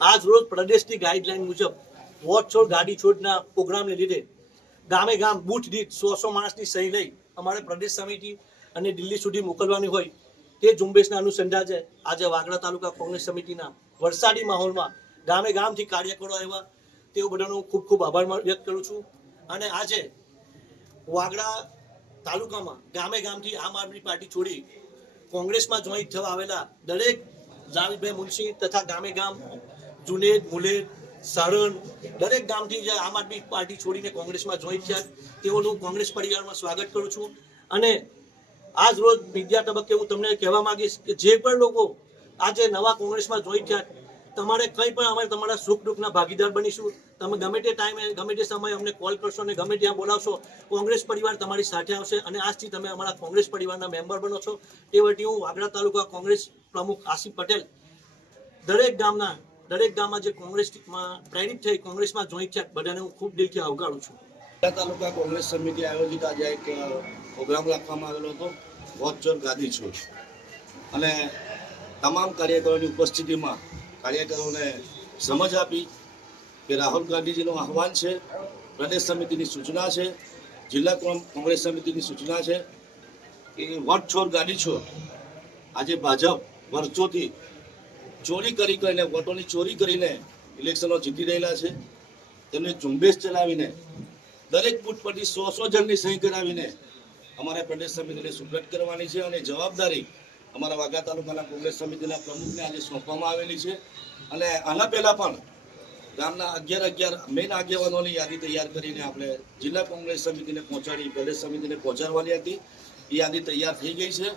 આજ રોજ પ્રદેશની ગાઈડલાઈન મુજબ વોટ છોડ ગાડી છોડના પ્રોગ્રામને લીધે ગામે ગામ બૂથ દીઠ 100 માણસની સહી લઈ અમારે પ્રદેશ સમિતિ અને દિલ્હી સુધી મોકલવાની હોય તે ઝુંબેશના અનુસંધાને આજે વાગડા તાલુકા કોંગ્રેસ સમિતિના વરસાદી માહોલમાં ગામે ગામથી કાર્યકરો આવ્યા તેઓ બધાનો ખૂબ ખૂબ આભાર વ્યક્ત કરું છું। અને આજે વાગડા તાલુકામાં ગામે ગામથી આમ આદમી પાર્ટી છોડી કોંગ્રેસમાં જોઈન્ટ થવા આવેલા દરેક જાવેદભાઈ મુનશી તથા ગામે ગામ જુનેદ મુલેર સારણ દરેક ગામથી જે આમ આદમી પાર્ટી છોડીને કોંગ્રેસમાં જોઈન્ટ થયા તેઓનું કોંગ્રેસ પરિવારમાં સ્વાગત કરું છું। અને આજ રોજ મીડિયા તબક્કે હું તમને કહેવા માંગીશ કે જે પણ લોકો આજે નવા કોંગ્રેસમાં જોઈન્ટ થયા તમારે કંઈ પણ અમે તમારા સુખ દુઃખના ભાગીદાર બનીશું। તમે ગમે તે ટાઈમે ગમે તે સમયે અમને કોલ કરશો અને ગમે ત્યાં બોલાવશો કોંગ્રેસ પરિવાર તમારી સાથે આવશે અને આજથી તમે અમારા કોંગ્રેસ પરિવારના મેમ્બર બનો છો। તે વતી હું વાગડા તાલુકા કોંગ્રેસ પ્રમુખ આસિફ પટેલ દરેક ગામમાં જે કોંગ્રેસમાં પ્રેરિત થઈ કોંગ્રેસમાં જોઈન્ટ થયા બધાને હું ખૂબ દિલથી આવકારું છું। વાગડા તાલુકા કોંગ્રેસ સમિતિ આયોજિત આજે એક પ્રોગ્રામ રાખવામાં આવેલો હતો વોટ છોડ ગાડી છોડ અને તમામ કાર્યકરોની ઉપસ્થિતિમાં કાર્યકરોને સમજ આપી કે રાહુલ ગાંધીજીનું આહવાન છે, પ્રદેશ સમિતિની સૂચના છે, જિલ્લા કોંગ્રેસ સમિતિની સૂચના છે કે વોટ છોડ ગાડી છોડ આજે ભાજપ વર્ષોથી ચોરી કરીને વોટોની ચોરી કરીને ઇલેક્શનો જીતી રહેલા છે। તેમને ઝુંબેશ ચલાવીને દરેક બૂથ પરથી 100 જણની સહી કરાવીને અમારે પ્રદેશ સમિતિને સુપ્રત કરવાની છે અને જવાબદારી અમારા વાગડા તાલુકાના કોંગ્રેસ સમિતિના પ્રમુખને આજે સોંપવામાં આવેલી છે। અને આના પહેલાં પણ ગામના 11 મેઇન આગેવાનોની યાદી તૈયાર કરીને આપણે જિલ્લા કોંગ્રેસ સમિતિને પહોંચાડી પ્રદેશ સમિતિને પહોંચાડવાની હતી એ યાદી તૈયાર થઈ ગઈ છે।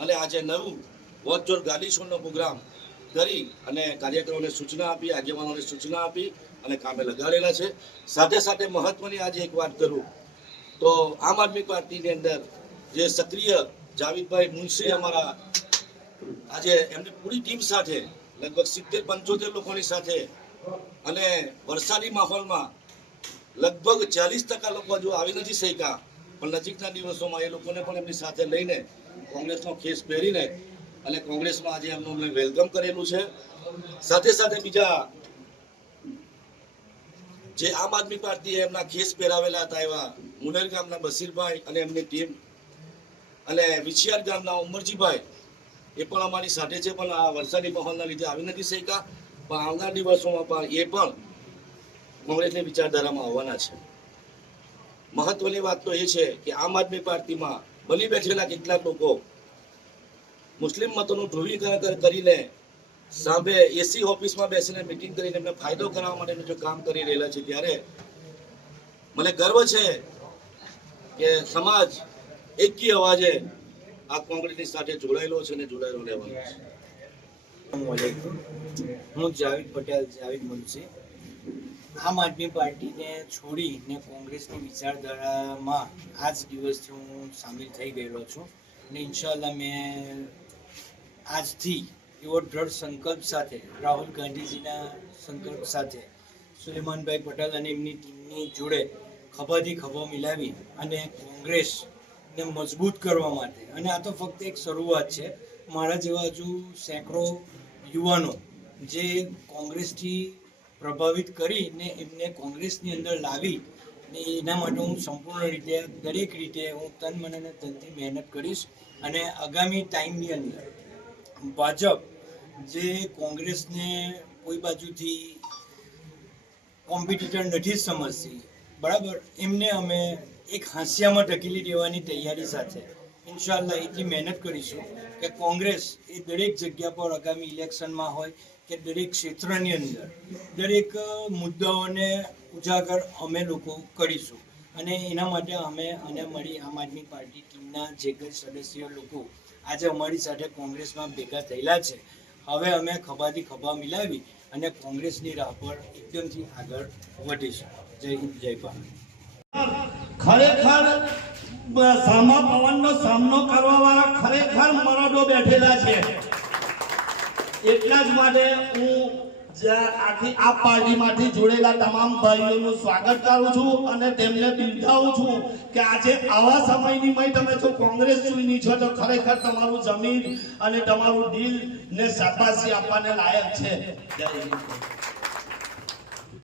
અને આજે નવું વોટ છોડ ગાડી છોડનો પ્રોગ્રામ કરી અને કાર્યકરોને સૂચના આપી આગેવાનોને સૂચના આપી અને કામે લગાડેલા છે। સાથે સાથે મહત્વની આજે એક વાત કરું તો આમ આદમી પાર્ટીની અંદર જે સક્રિય જાવેદભાઈ મુનશી અમારા આજે એમની પૂરી ટીમ સાથે લગભગ 70-75 લોકોની સાથે અને વરસાદી માહોલમાં લગભગ 40% લોકો હજુ આવી નથી શક્યા પણ નજીકના દિવસોમાં એ લોકોને પણ એમની સાથે લઈને કોંગ્રેસનો ખેસ પહેરીને અને કોંગ્રેસમાં આજે એમનું અમને વેલકમ કરેલું છે। સાથે સાથે બીજા જે આમ આદમી પાર્ટીએ એમના ખેસ પહેરાવેલા હતા એવા મુનેર ગામના બસીરભાઈ અને એમની ટીમ અને વિછિયાર ગામના ઉમરજીભાઈ એ પણ અમારી સાથે છે પણ આ વરસાદી માહોલના લીધે આવી નથી શક્યા પણ આવનાર દિવસોમાં પણ એ પણ કોંગ્રેસની વિચારધારામાં આવવાના છે। મહત્વની વાત તો એ છે કે આમ આદમી પાર્ટીમાં બની બેઠેલા કેટલાક લોકો મુસ્લિમ મતોનું ધ્રુવીકરણ કરીને સાંભે એસી ઓફિસમાં બેસીને મિટિંગ કરીને એમને ફાયદો કરાવવા માટેનું જો કામ કરી રહેલા છે ત્યારે મને ગર્વ છે કે સમાજ એકી અવાજે આ કોંગ્રેસની સાથે જોડાયેલો છે અને જોડાયેલો રહેવાનો છે। હું જાવેદ પટેલ જાવેદ મુનશી આમ આદમી પાર્ટીને છોડીને કોંગ્રેસની વિચારધારામાં આ જ દિવસથી હું સામેલ થઈ ગયેલો છું અને ઇન્શાઅલ્લાહ મેં આજથી એવો દ્રઢ સંકલ્પ સાથે રાહુલ ગાંધીજીના સંકલ્પ સાથે સુલેમાનભાઈ પટેલ અને એમની ટીમની જોડે ખભાથી ખભો મિલાવી અને કોંગ્રેસને મજબૂત કરવા માટે અને આ તો ફક્ત એક શરૂઆત છે। મારા જેવા હજુ સેંકડો યુવાનો જે કોંગ્રેસથી પ્રભાવિત કરીને એમને કોંગ્રેસની અંદર લાવી ને એના માટે હું સંપૂર્ણ રીતે દરેક રીતે હું તન મન અને ધનથી મહેનત કરીશ અને આગામી ટાઈમની અંદર ભાજપ જે કોંગ્રેસને કોઈ બાજુથી કોમ્પિટિટર નથી સમજતી બરાબર એમને અમે એક હાંસિયામાં ઢકેલી દેવાની તૈયારી સાથે ઇન્શાઅલ્લાહ એટલી મહેનત કરીશું કે કોંગ્રેસ એ દરેક જગ્યા પર આગામી ઇલેક્શનમાં હોય કે દરેક ક્ષેત્રની અંદર દરેક મુદ્દાઓને ઉજાગર અમે લોકો કરીશું અને એના માટે અમે અને અમારી આમ આદમી પાર્ટી ટીમના જે કંઈ સદસ્યો લોકો આજે અમારી સાથે કોંગ્રેસમાં ભેગા થયેલા છે હવે અમે ખભાથી ખભા મિલાવી અને કોંગ્રેસની રાહ પર એકદમથી આગળ વધીશું। જય હિન્દ જય ભારત। ખરેખર સામા પવનનો સામનો કરવા વાળા ખરેખર મરદો બેઠેલા છે એટલા જ માટે હું આખી આ પાર્ટીમાંથી જોડેલા તમામ ભાઈઓનું સ્વાગત કરું છું અને તેમને બિરદાવું છું કે આજે આવા સમયની મય તમે જો કોંગ્રેસ ચૂની છો તો ખરેખર તમારું જમીન અને તમારું દિલ ને શાબાશી આપવાને લાયક છે। જય હિન્દ।